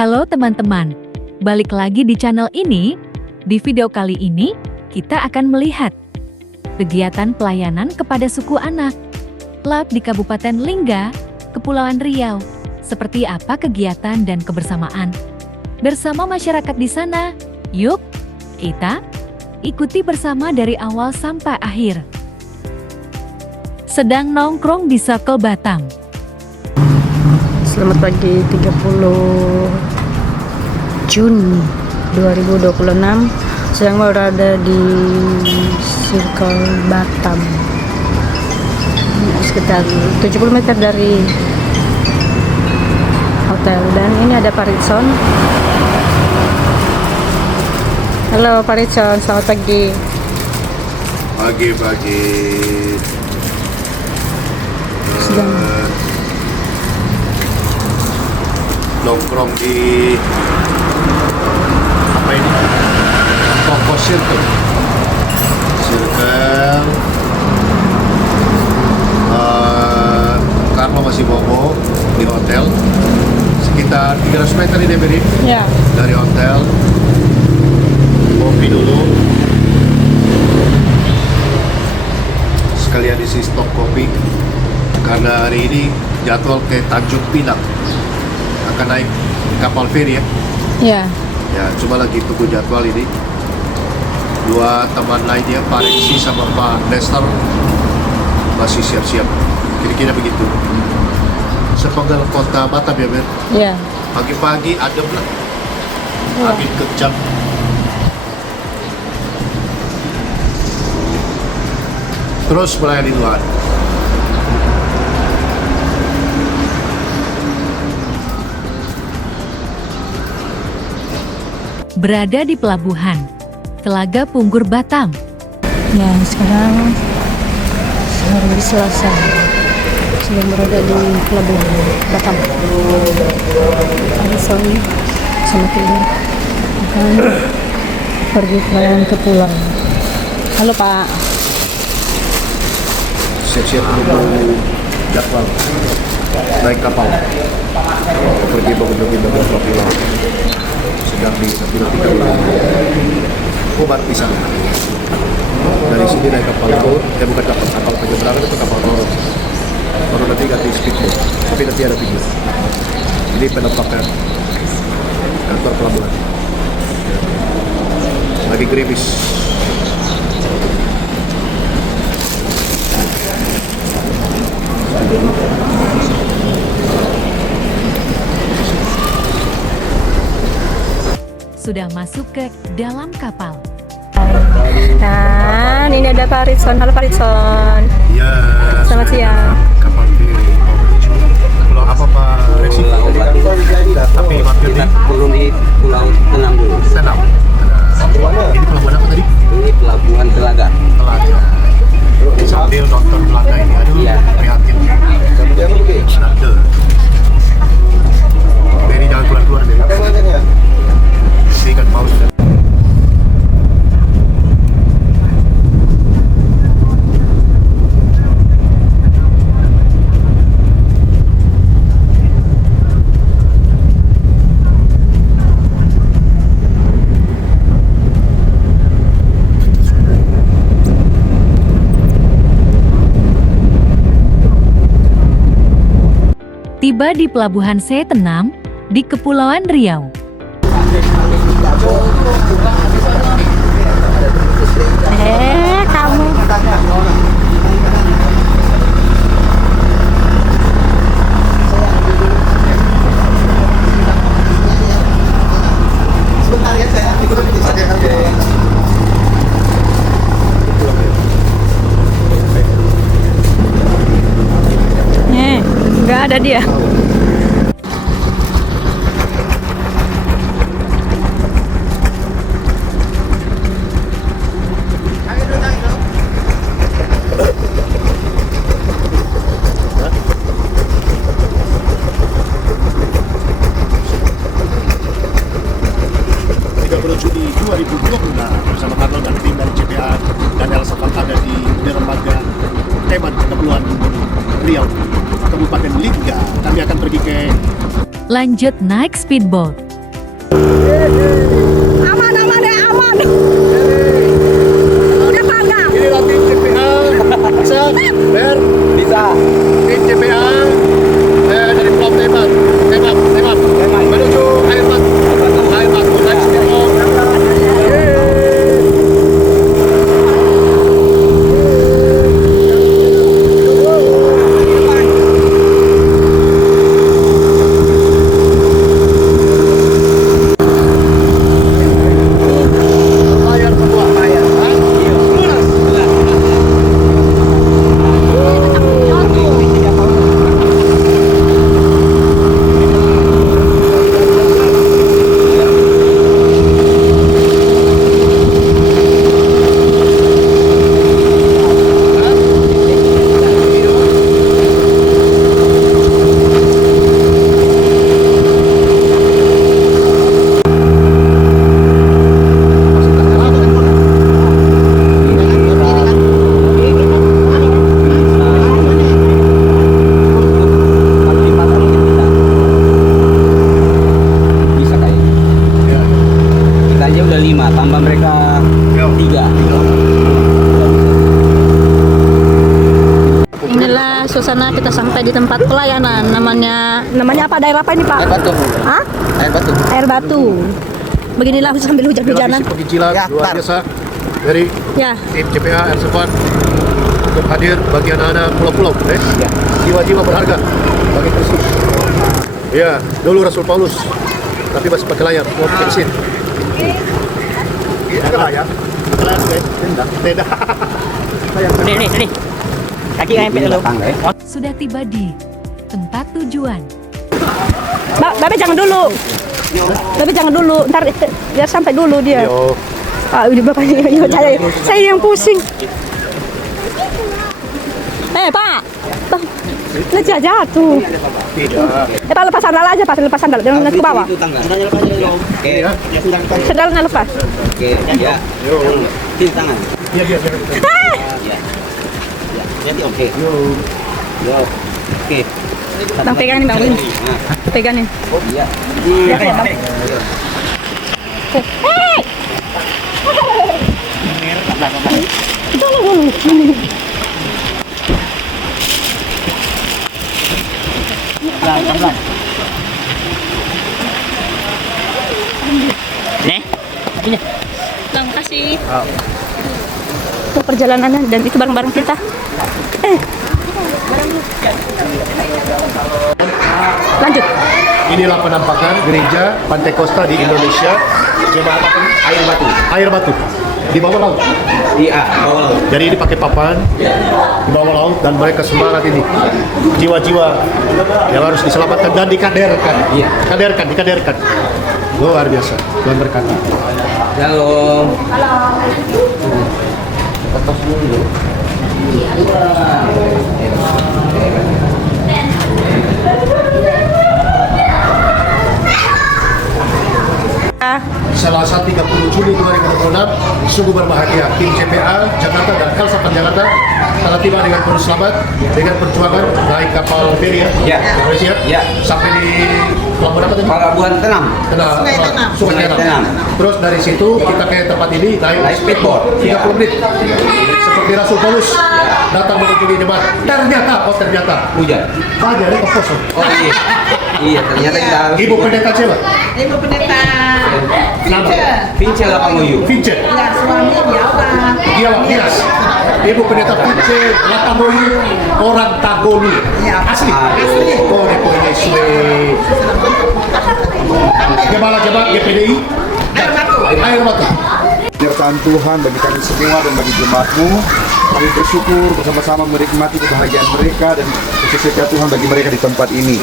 Halo teman-teman, balik lagi di channel ini. Di video kali ini, kita akan melihat kegiatan pelayanan kepada suku anak LAB di Kabupaten Lingga, Kepulauan Riau. Seperti apa kegiatan dan kebersamaan bersama masyarakat di sana? Yuk, kita ikuti bersama dari awal sampai akhir. Sedang nongkrong di Circle Batam. Selamat pagi 30 Juni 2026. Sedang berada di Circle Batam, sekitar 70 meter dari hotel. Dan ini ada Pak Ritson. Halo Pak Ritson, selamat pagi. Pagi-pagi. Sedang Nongkrong di apa ini? Toko Circle. Karena masih bobo di hotel. Sekitar 300 meter ini Beri. ya. Dari hotel. Kopi dulu. Sekalian isi stok kopi. Karena hari ini jadwal ke Tanjung Pinang. Akan naik kapal feri ya. Ya. Ya, cuma lagi tunggu jadwal ini. Dua teman lainnya, Pak Reksi sama Pak Nestor, masih siap-siap. Kira-kira begitu. Sepenggal kota Batam ya, Ben. Ya. Pagi-pagi adem lah. Angin kencang. Terus melayani Tuhan. Berada di pelabuhan Telaga Punggur Batam. Ya, sekarang hari Selasa. Sedang berada di pelabuhan Batam. Ritson sama tim akan pergi pelayanan ke pulau. Halo Pak. Siap-siap menunggu jadwal naik kapal. Pergi beberapa pulau. Sedang di Sapiro 3 obat di sana. Dari sini naik kapal laut, bukan kapal penyeberangan, itu kapal roro. Baru nanti ganti speedboat, tapi nanti ada video. Ini penampakan kantor pelabuhan. Lagi gerimis. Sudah masuk ke dalam kapal. Nah, ini ada Pak Ritson. Halo Pak Ritson. Ya. Selamat siang. Kapal feri Pulau apa Pak Resi? Tapi mampir di Turun di Pulau Tenang dulu. Senam. Ini pelabuhan apa tadi? Ini Pelabuhan Telaga. Telaga. Sambil nonton Telaga ini, aduh, Iya. prihatin. Nada. Beri jangan keluar-keluar Beri. Berikan paus. Tiba di Pelabuhan Setenam di Kepulauan Riau. Kamu. Nggak ada dia. Juni 2026 bersama Carlo dan tim dari CPA dan Elsa ada di dermaga Teman Kepulauan Riau, Kabupaten Lingga. Kami akan pergi ke Lanjut naik speedboat. Aman, aman deh, aman. Udah Pak, udah. Inilah tim CPA. Bisa, Ber. Bisa. Tim CPA dari Pulau Temat. Temat. Menuju air batu. Air batu. Naik speedboat. Layar semua. Layar. Bisa kayak. Kita aja udah 5, tambah mereka 3. Inilah suasana kita sampai di tempat pelayanan. Namanya apa? Daerah apa ini Pak? Air batu. Hah? Air batu. Air Batu. Beginilah sambil hujan-hujanan. Inilah misi pengicilan Ya, luar tar. biasa dari Ya. tim CPA Airsoft untuk hadir bagi anak-anak pulau-pulau, jiwa-jiwa berharga bagi Kristus. Ya, dulu Rasul Paulus, tapi masih pakai layar, mau pakai mesin. Iya, pakai layar. Layar, tenda. Nih. Kaki ngempet dulu. Tangga ya. Sudah tiba di tempat tujuan. Babe jangan dulu. Babe jangan dulu. Ntar biar sampai dulu dia. Yo, Ah, udah bapaknya. Yo, saya yang pusing. Pak. Bang. Leja jatuh. tidak. Pak lepas sandal aja, Pak. Lepas sandal. Jangan ke bawah. Itu tangga. Oke. Ya. Sandalnya lepas. Oke. Ya. Kiri tangan. Iya, Ya. Ya. Jadi oke. Yo. Oke. Bang pegang nih, Bang Win. Nah, Pegang nih. iya. Ya, Bang. Terima kasih. Itu perjalanannya dan itu barang-barang kita. Lanjut. Inilah penampakan gereja Pantai Costa di Indonesia. Jemaat apa ini? Air batu. Air batu di bawah laut. Iya, bawah laut. Jadi ini pakai papan di bawah laut dan mereka semangat ini. Jiwa-jiwa yang harus diselamatkan dan dikaderkan. Iya. Dikaderkan. Luar biasa. Tuhan berkati. Shalom. Ketok dulu. Selasa 30 Juli 2026, sungguh berbahagia tim CPA Jakarta dan Kalsa Jakarta telah tiba dengan penuh selamat dengan perjuangan naik kapal feri Ya. Malaysia Ya. sampai di pelabuhan apa tadi? Pelabuhan Tenam. Sungai Tenam. Tenam. Terus dari situ kita ke tempat ini naik speedboat. 30 menit. Seperti Rasul Paulus datang mengunjungi jemaat. Ternyata Hujan. ada ini kosong. Oh iya. Iya, ternyata kita harus. Ibu pendeta siapa? Ibu pendeta Nama? Vince. Vince Lapangoyu. Vincent. Ya, suami Jawa. Dia Dias. Ibu pendeta Vincent Latamoyu orang Tagolu. Asli. Oh, dia punya suwe. Jemaat GPDI. Air batu. Penyertaan Tuhan bagi kami semua dan bagi jemaatmu. Kami bersyukur bersama-sama menikmati kebahagiaan mereka dan kesetiaan Tuhan bagi mereka di tempat ini.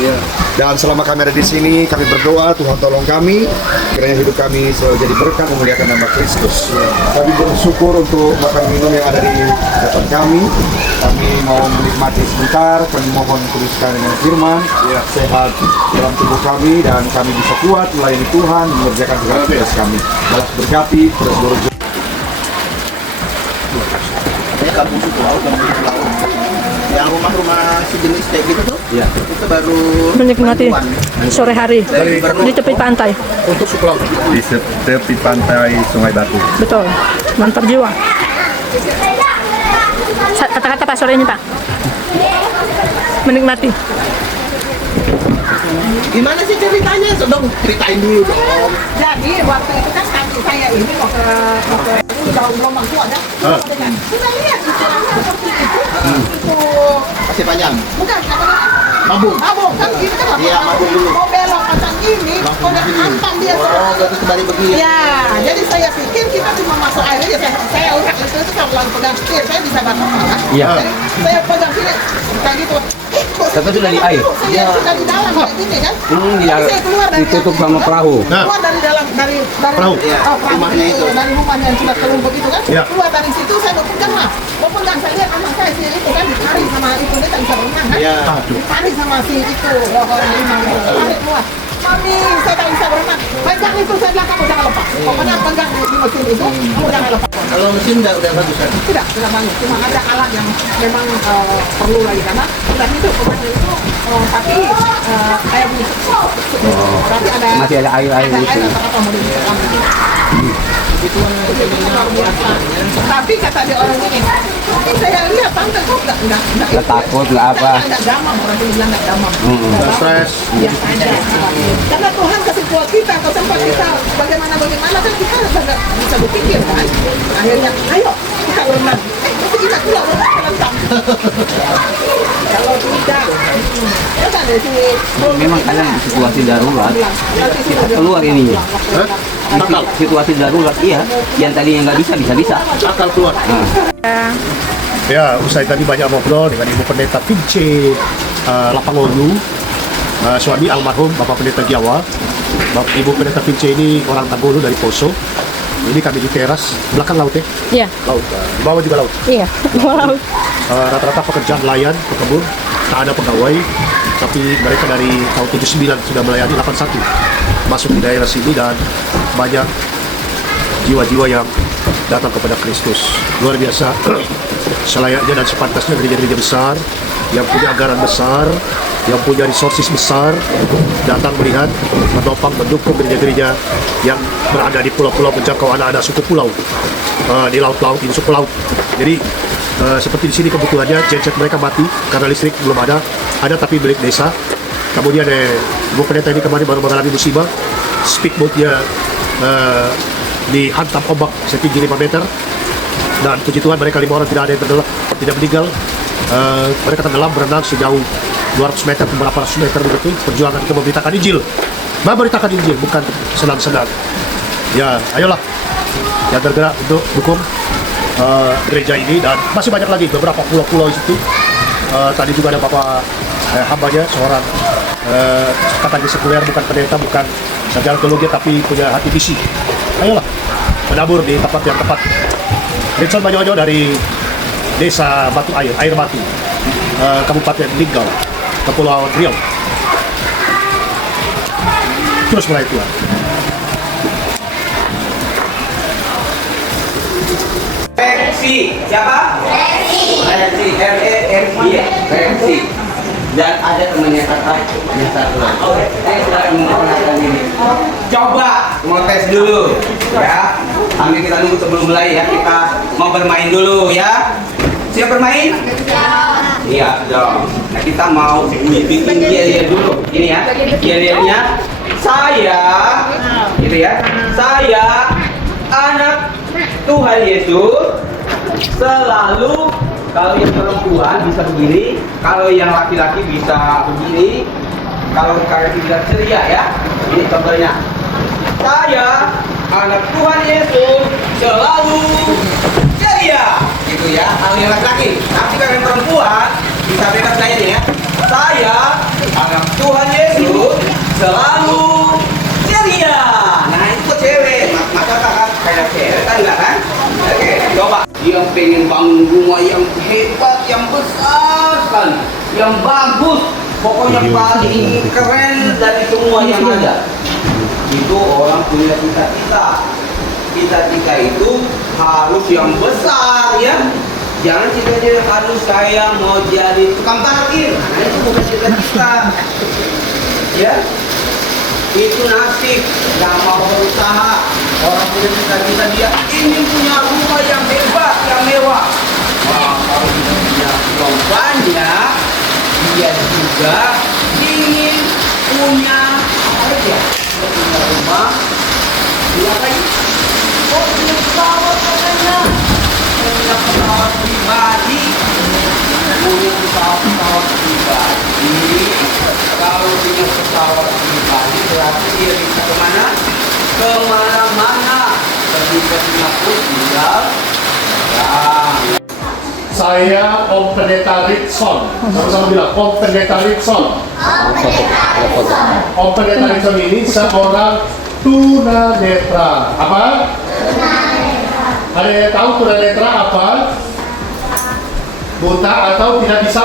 Dan selama kami ada di sini, kami berdoa Tuhan tolong kami, kiranya hidup kami selalu jadi berkat memuliakan nama Kristus. Kami bersyukur untuk makan minum yang ada di depan kami. Kami mau menikmati sebentar, kami mohon tuliskan dengan firman, sehat dalam tubuh kami dan kami bisa kuat melayani Tuhan, mengerjakan segala tugas kami. Balas berkati, terus Yang rumah-rumah sejenis kayak gitu tuh. Iya. Itu baru Menikmati sore hari di tepi pantai. Untuk suku laut. Di tepi pantai Sungai Batu. Betul. Mantap jiwa. Kata-kata Pak sore ini, Pak. Menikmati. Gimana sih ceritanya? Dong, ceritain dulu dong. Jadi waktu itu kan kaki saya ini mau ke ini belum mampu ada. Kita lihat istilahnya seperti itu. Itu Pasir panjang. bukan apa namanya? Mabung. Mabung kan gitu kan? Iya, mabung dulu. Mau belok macam ini, udah hantam dia. Oh, berarti kembali begini. Ya, jadi saya pikir kita cuma masuk air aja. Saya udah itu kalau pegang setir saya bisa banget lah. Iya. Jadi saya pegang sini kayak gitu. Kok Tapi sudah di air. Saya sudah di dalam kayak gini kan? Iya. Jadi saya keluar dari Ditutup sama perahu. keluar dari dalam dari Perahu. iya, Rumahnya itu. dari rumahnya yang sudah kelumpuk itu kan Iya. keluar dari situ saya mau pegang lah mau pegang saya lihat anak saya si itu kan ditarik sama itu dia tak bisa berenang kan Iya. ditarik sama si itu orang limang itu tarik keluar mami saya tak bisa berenang pegang itu saya bilang kamu jangan lepas pokoknya pegang di mesin itu kamu jangan lepas Kalau mesin udah bagus kan? tidak banyak cuma ada alat yang memang perlu lagi karena udah itu pokoknya itu tapi kayak begitu berarti ada Masih ada air-air ada gitu. apa mau dibilang itu luar biasa. Tapi kata dia orang ini, tapi saya lihat tante kok Nggak takut, nggak apa. Nggak gamam, orang ini bilang nggak gamam. Nggak stres. Biasa aja. Karena Tuhan kasih kuat kita, atau tempat kita bagaimana kan kita nggak bisa berpikir kan. Akhirnya, ayo kita berenang. Mesti kita keluar berenang. Kalau tidak, ya kan dari sini. Memang kadang di situasi darurat kita keluar ininya. Situasi darurat iya, yang tadinya nggak bisa. Akal keluar. Ya, usai tadi banyak ngobrol dengan Ibu Pendeta Vince Lapangolu, suami almarhum Bapak Pendeta Giawa. Ibu Pendeta Vince ini orang Tagolo dari Poso. Ini kami di teras, belakang laut ya? Iya. Laut, di bawah juga laut. Iya. Wow. Rata-rata pekerjaan nelayan, pekebun, tak ada pegawai. Tapi mereka dari tahun 79 sudah melayani 81 masuk di daerah sini dan banyak jiwa-jiwa yang datang kepada Kristus. Luar biasa, selayaknya dan sepantasnya gereja-gereja besar yang punya anggaran besar, yang punya resources besar, datang melihat, menopang, mendukung gereja-gereja yang berada di pulau-pulau menjangkau anak-anak suku pulau, di laut-laut, di suku laut. Jadi seperti di sini kebutuhannya genset mereka mati karena listrik belum ada tapi milik desa. Kemudian Ibu Pendeta ini kemarin baru mengalami musibah, speedboatnya dihantam ombak setinggi 5 meter dan puji Tuhan mereka 5 orang tidak ada yang tidak meninggal. Mereka tenggelam berenang sejauh 200 meter beberapa ratus meter begitu. Perjuangan itu memberitakan Injil, bukan senang-senang. Ya, ayolah yang bergerak untuk dukung gereja ini dan masih banyak lagi beberapa pulau-pulau itu. Tadi juga ada Bapak hambanya seorang katanya sekuler, bukan pendeta, bukan sarjana teologi tapi punya hati visi. Ayolah menabur di tempat yang tepat. Rinson Banyojo dari Desa Batu Air Batu, Kabupaten Linggau, Kepulauan Riau. Terus mulai Tuhan. Reaksi siapa? Reaksi reaksi dan ada temannya kata yang satu lagi. Saya sudah memperkenalkan ini. Coba mau tes dulu ya. Sambil kita nunggu sebelum mulai ya, kita mau bermain dulu ya. Siap bermain? Iya dong. Nah kita mau bikin yel-yel dulu. Ini ya, yel-yelnya saya, gitu ya. Saya anak Tuhan Yesus selalu, kalau yang perempuan bisa begini, kalau yang laki-laki bisa begini, kalau kalian bisa ceria ya. Ini contohnya. Saya anak Tuhan Yesus selalu ceria, gitu ya. Kalau yang laki-laki, tapi kalau yang perempuan bisa bebas saya nih ya. Saya anak Tuhan Yesus selalu ceria. Nah itu cewek, maka kakak kayak cewek kan enggak kan? Oke, coba. Yang pengen bangun rumah yang hebat, yang besar sekali, yang bagus, pokoknya paling keren dari semua yang ada. Itu orang punya cita-cita. Cita-cita itu harus yang besar ya. Jangan cita-cita harus saya mau jadi tukang parkir. Nah, itu bukan cita-cita. Ya, itu nasib. Nggak mau berusaha. Orang punya cita-cita dia ingin punya rumah yang hebat, yang mewah. Wah, kalau dia punya uang banyak, dia juga ingin punya apa aja? Punya rumah, punya apa lagi? Oh, punya pesawat katanya. Punya pesawat pribadi. Punya pesawat pribadi. Kalau punya pesawat pribadi berarti dia bisa kemana? Kemana-mana. Pergi-perginya pun tinggal terbang. Saya Om Pendeta Ritson. Sama-sama bilang Om Pendeta Ritson. Om Pendeta Ritson ini seorang tunanetra. Apa? Ada yang tahu tunanetra apa? Buta atau tidak bisa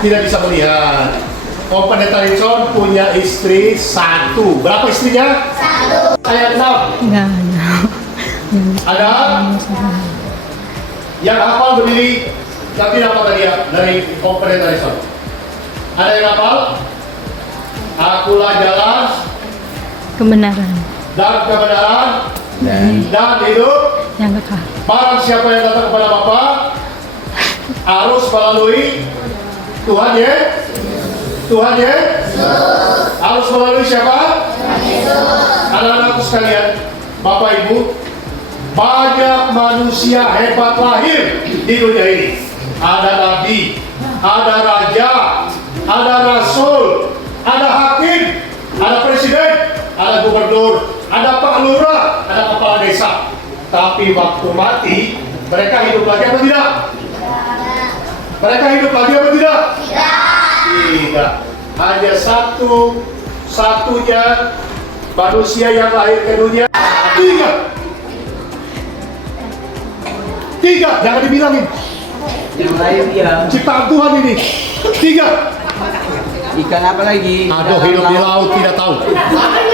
tidak bisa melihat. Om Pendeta Ritson punya istri 1. Berapa istrinya? 1. Saya 6. Enggak. Ada? Yang hafal berdiri, tapi apa tadi ya dari Om Pendeta Ritson? Ada yang hafal? Akulah jalan Kebenaran dan kebenaran dan hidup. yang kekal. Barang siapa yang datang kepada Bapa harus melalui Tuhan ya. Tuhan ya. Harus melalui siapa? Anak-anakku sekalian, Bapak Ibu, banyak manusia hebat lahir di dunia ini. Ada nabi, ada raja, ada rasul, ada hakim, ada presiden, ada gubernur, ada pak lurah, ada kepala desa. Tapi waktu mati, mereka hidup lagi apa tidak? Mereka hidup lagi apa tidak? Tidak. Hanya satunya manusia yang lahir ke dunia. Tiga, jangan dibilangin. Yang lain dia. Ciptaan Tuhan ini. 3. Ikan apa lagi? Aduh, hidup di laut tidak tahu.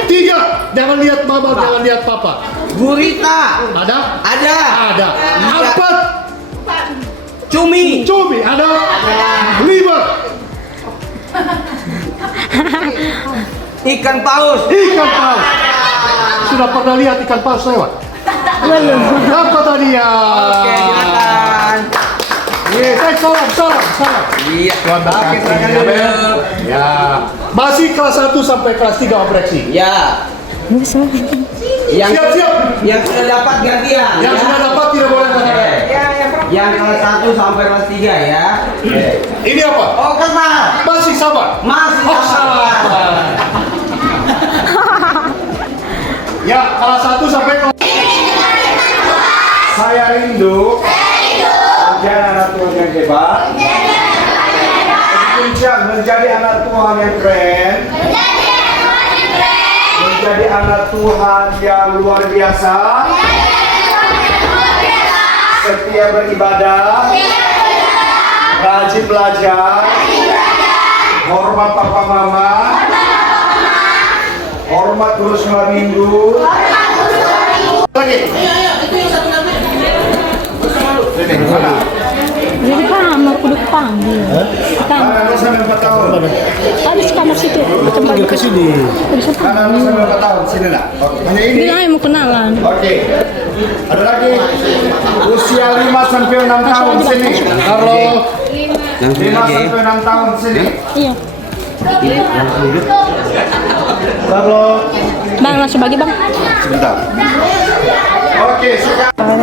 3, jangan lihat mama, jangan lihat papa. Gurita. Ada? Ada. Ada. Iya. 4, Cumi. cumi. Ada? 5, Ikan paus. ikan paus. Sudah pernah lihat ikan paus lewat? Belum. Apa tadi ya? Oke, silakan. Salam. Iya. Tuhan berkati. Oke, silakan dulu. Ya. Masih kelas 1 sampai kelas 3 operasi. Ya. Yang Siap. yang sudah dapat gantian. Yang ya. sudah dapat tidak boleh kata. Yang kelas 1 sampai kelas 3 ya. Ini apa? Oh, kertas. Masih sama. Masih Oh, sama. Ya, kelas 1 sampai kelas. Saya rindu menjadi anak Tuhan yang hebat, menjadi anak Tuhan yang keren, menjadi anak Tuhan yang luar biasa, setia beribadah, rajin belajar, hormat papa mama, hormat guru sekolah minggu. Lagi. Jadi kamar kudu panggil. Anak sampai 4 tahun. Ada di kamar situ. Tempat Ke sini. bisa Anak panggil. sampai 4 tahun. Sini nak. Hanya ini. Bilang aja mau kenalan. Oke. Ada lagi. Usia 5 sampai 6 tahun sini. Halo. 5 sampai 6 tahun sini. Iya. Halo. Bang langsung bagi bang. Sebentar. Oke, sekarang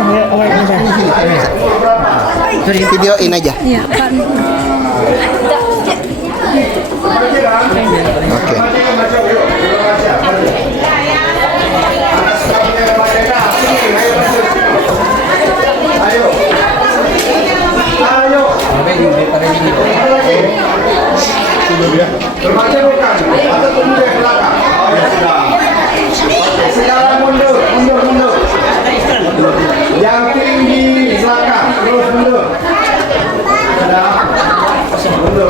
Videoin aja. Iya kan. Oke. Ayo. Berbaca bukan? Atau tunggu yang belakang? Oh ya sudah. Oke, sekarang mundur. Yang tinggi belakang, terus mundur. Sudah. Mundur.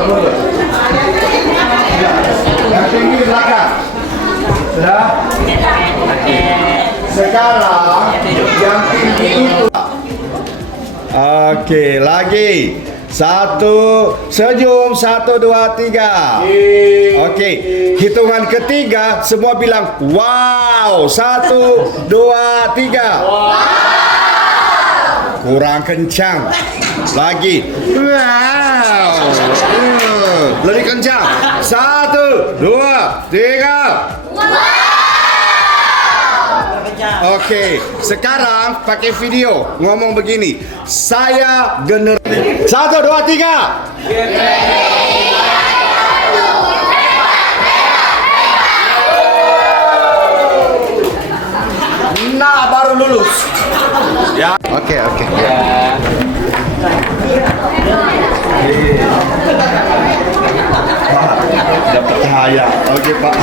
Ya. Yang tinggi belakang. Sudah. Sekarang yang tinggi itu. Oke, lagi. 1, senyum, 1, 2, 3. Oke, hitungan ketiga semua bilang wow. 1, 2, 3. Kurang kencang. Lagi. Wow. Lebih kencang. 1, 2, 3. Oke, sekarang pakai video ngomong begini. Saya gener. 1, 2, 3. Nah, baru lulus. Ya. Oke. Dapat cahaya. Oke, Pak.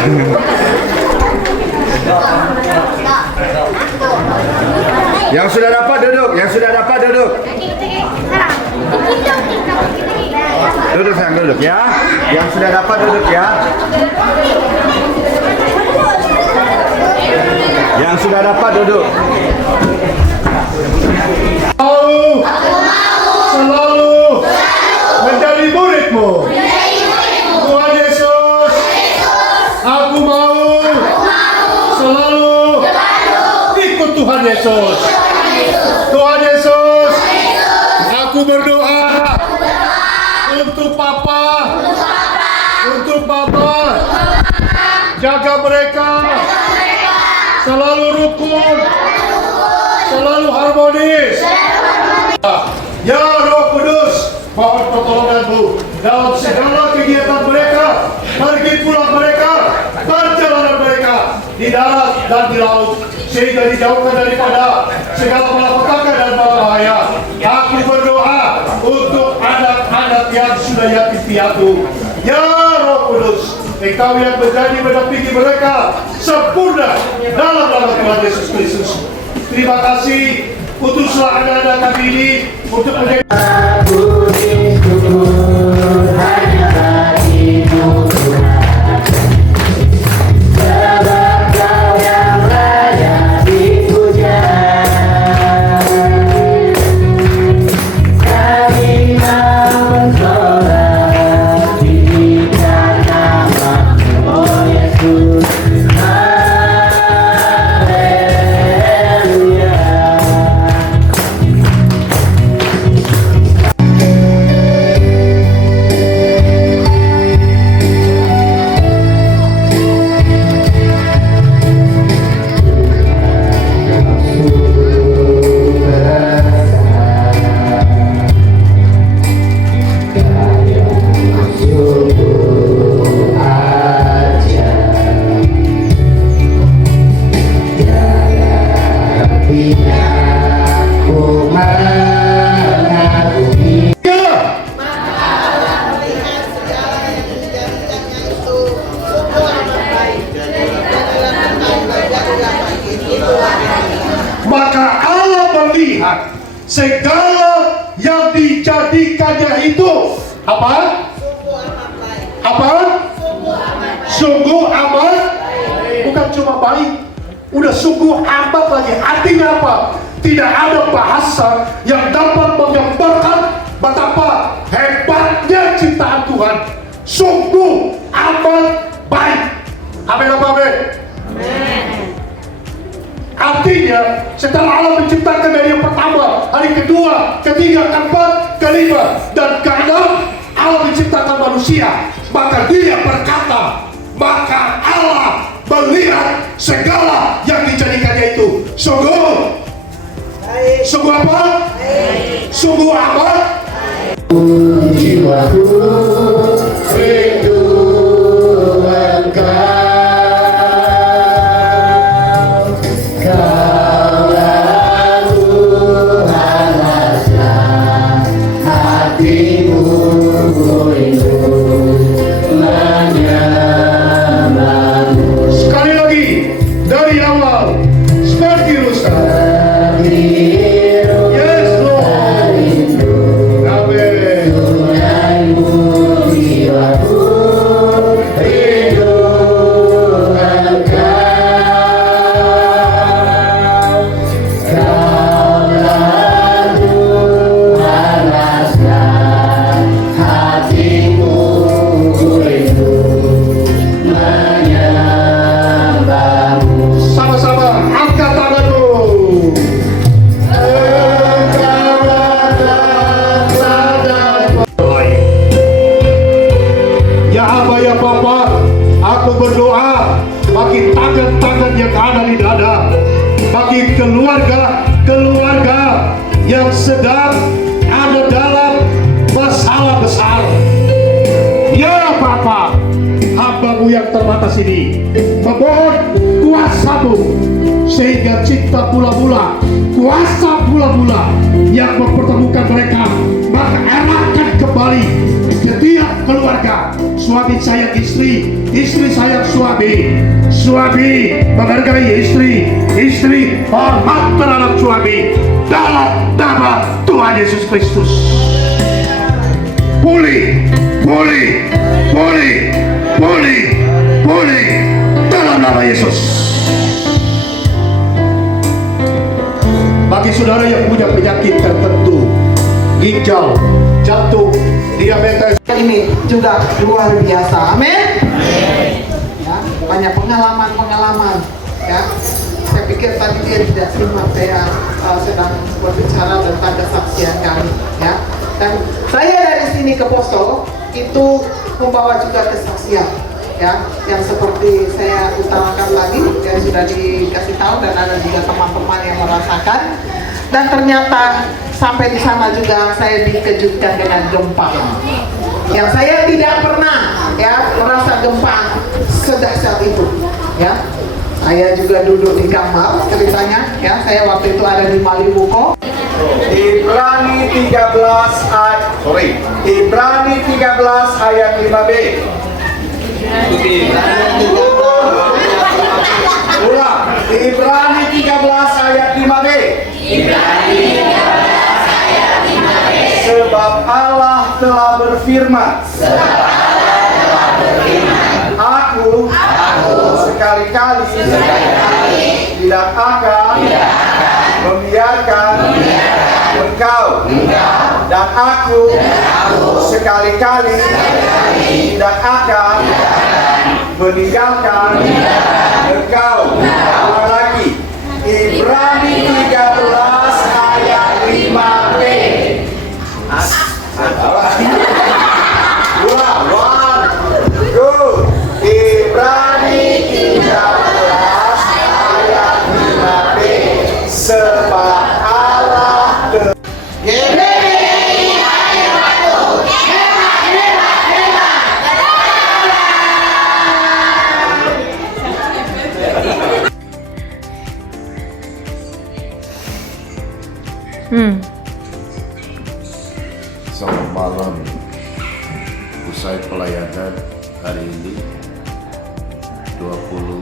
Yang sudah dapat duduk, Duduk sayang, duduk ya. Yang sudah dapat duduk ya. Yang sudah dapat duduk. Selalu menjadi muridmu. Tuhan Yesus, aku mau selalu ikut Tuhan Yesus. Tuhan Yesus, aku berdoa untuk Papa, jaga mereka selalu rukun, selalu harmonis. Ya Roh Kudus, mohon pertolongan-Mu dalam segala kegiatan mereka, pergi pulang mereka, perjalanan mereka di darat dan di laut, sehingga dijauhkan daripada segala malapetaka dan bahaya. Aku berdoa untuk anak-anak yang sudah yatim piatu. Ya Roh Kudus, Engkau yang menjadi mendampingi mereka sempurna dalam nama Tuhan Yesus Kristus. Terima kasih. Utuslah anak-anak kami ini untuk menjadi segala yang dijadikannya itu apa? Sungguh amat. Bukan cuma baik, udah sungguh amat lagi. Artinya apa? Tidak ada bahasa yang dapat menggambarkan betapa hebatnya ciptaan Tuhan. Sungguh amat baik. Amin apa amin? Artinya setelah Allah menciptakan dari yang pertama, hari kedua, ketiga, keempat, kelima, dan keenam, Allah menciptakan manusia. Maka Dia berkata, maka Allah melihat segala yang dijadikannya itu sungguh apa? Sungguh amat. Jiwaku rindu Engkau. Sekali lagi dari awal, seperti rusa. Yes, Lord. Amen. bagi tangan-tangan yang ada di dada, bagi keluarga-keluarga yang sedang ada dalam masalah besar. Ya Bapa, hamba-Mu yang terbatas ini memohon kuasa-Mu sehingga cipta mula-mula, kuasa mula-mula yang mempertemukan mereka, maka eratkan kembali setiap keluarga. Suami sayang istri, istri sayang suami, suami menghargai istri, istri hormat terhadap suami, dalam nama Tuhan Yesus Kristus. Pulih, pulih, pulih, pulih, pulih dalam nama Yesus. Bagi saudara yang punya penyakit tertentu, ginjal, jantung, diabetes, Ini juga luar biasa. Amin. Ya, banyak pengalaman ya. Saya pikir tadi dia tidak simak, saya sedang berbicara tentang kesaksian kami ya. Dan saya dari sini ke Poso itu membawa juga kesaksian ya, yang seperti saya utarakan tadi yang sudah dikasih tahu, dan ada juga teman-teman yang merasakan. Dan ternyata sampai di sana juga saya dikejutkan dengan gempa yang saya tidak pernah ya merasa gempa sedahsyat itu ya. Saya juga duduk di kamar ceritanya ya, saya waktu itu ada di Malibuko. Ibrani 13 ayat 5b. Ulang. Ibrani 13 ayat 5b. Sebab Allah telah berfirman, Aku sekali-kali tidak akan membiarkan engkau, dan aku sekali-kali tidak akan meninggalkan engkau. Ulang lagi, Ibrani 13 ayat 5b. Ulang, 1, 2, Ibrani 13 ayat 5b. Sebab Allah Selamat malam. Usai pelayanan hari ini 30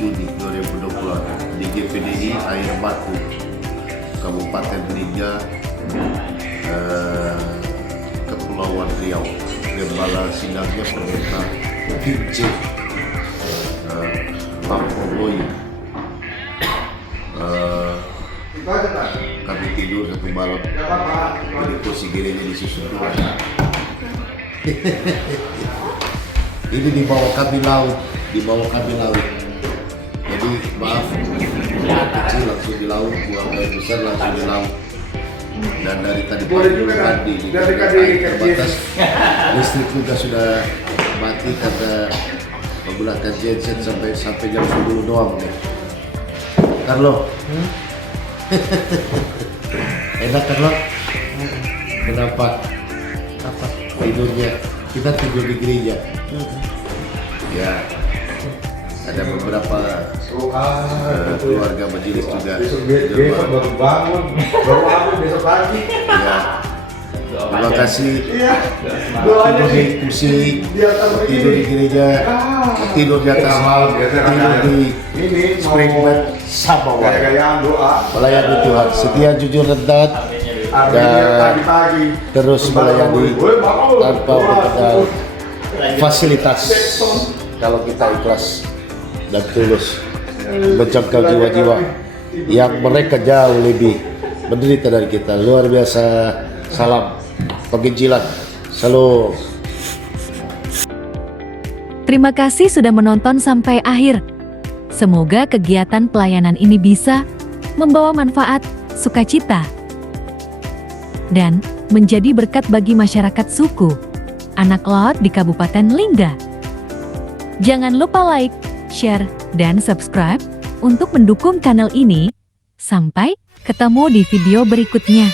Juni 2020 di GPDI Air Batu, Kabupaten Lingga, Kepulauan Riau. Gembala sidangnya Pendeta Vince Pampoloi. Kami tidur satu malam di kursi gereja di Susuduan. Ini di bawah kami laut, Jadi maaf, buang kecil langsung di laut, buang air besar langsung di laut. Dan dari tadi pagi mandi di air terbatas, listrik juga sudah mati karena menggunakan genset sampai jam 10 doang nih. Carlo, enak kan lo? Kenapa? Tidurnya kita tidur di gereja. Ya, ada beberapa keluarga majelis juga. besok baru bangun, baru bangun besok pagi. Ya, terima kasih. Tidur di kursi, tidur di gereja, tidur di atas laut, tidur di spring bed sama Gaya-gayaan doa. melayani Tuhan, setia, jujur, dan taat, dan terus melayani tanpa mengenal fasilitas. Kalau kita ikhlas dan tulus menjangkau jiwa-jiwa yang mereka jauh lebih menderita dari kita. Luar biasa. Salam penginjilan. Shalom. Terima kasih sudah menonton sampai akhir. Semoga kegiatan pelayanan ini bisa membawa manfaat, sukacita, dan menjadi berkat bagi masyarakat suku Anak Lot di Kabupaten Lingga. Jangan lupa like, share, dan subscribe untuk mendukung channel ini. Sampai ketemu di video berikutnya.